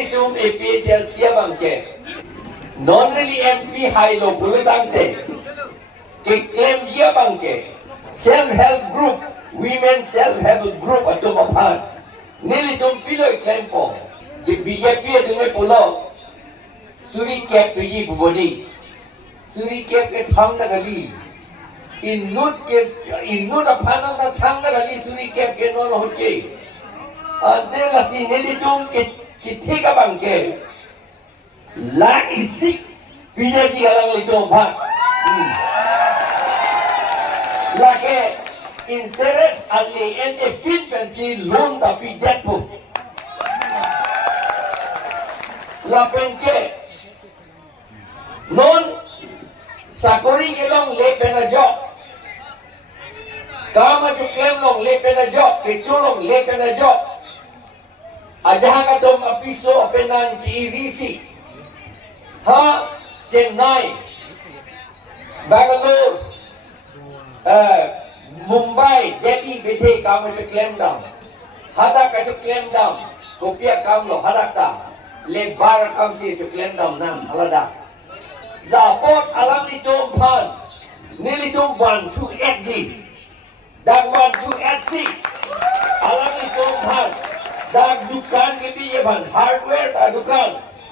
nilitum APHL siya bangke. Non really MP high lo bulutante. Claim dia bangke. Self-help group, women self-help group atum aphan. Nilitum piloy claim po. Di BJP dengan pulau. Suri cap pergi bubodi. Suri cap ke thang na gali. Inut aphan na thang na gali suri cap ke non hoche. Ande lasi nilitum kita bangke. Lak isik PJP alang litum aphan. Lake interest ali and a pin pensi loan tapi debt po. La penke non sakuri ke long le pena job. Kama cuklem long le pena job, keculong le pena job. Ajahan katong apiso penan CIVC. Ha Chennai, Bangalore, Mumbai, Delhi, Bethe, kamu se claim down. Hada ka se claim down. Kopia kamu lo hada ka. Le bar kamu se claim down nam halada. Dapot alam litum pan. Nilitum 1 to 8G. Dak 1 to 8C. Alam litum pan. Dak dukan ke biye pan. Hardware dak dukan.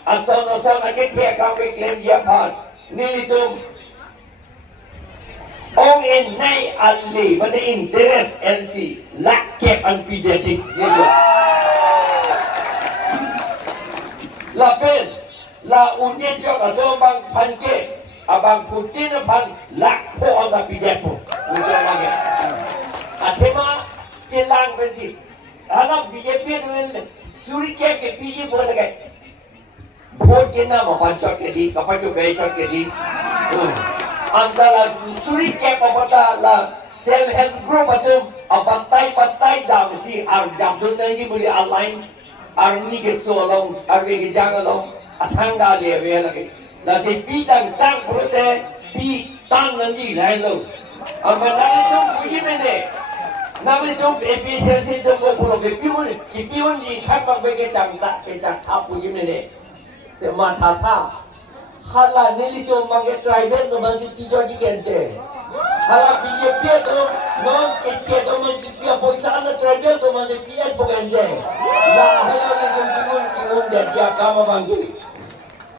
Asal nak kaya kamu claim dia pan. Nilitum Ong enai ali pada interest NC lakep ang pediatric gitu. Lapen la unit jok atau bang panke abang putin pan lak po ang pediatric. Gitu lagi. Atema kelang pensi. Anak BJP dengan suri ke PJ boleh kan? Vote kena mau pancok ke di, kapal juga pancok ke di. Antara suri ke papata la self help group atum abatai dam si arjam dun lagi boleh align arni ke solong arni ke jangalong atangga le we lagi la si pitang tang prote pi tang nanti lain lo amanali tum puji mene namli tum efficiency tum ko pulo ke piun ni thak bang be ke chang ta puji mene se ma tha Hala nili tu manggil tribal tu masih tiga dikente. Hala BJP tu non kecil tu masih tiga poisa anda tribal tu masih tiga bukan je. Lah hala yang timun dia kama bangkit.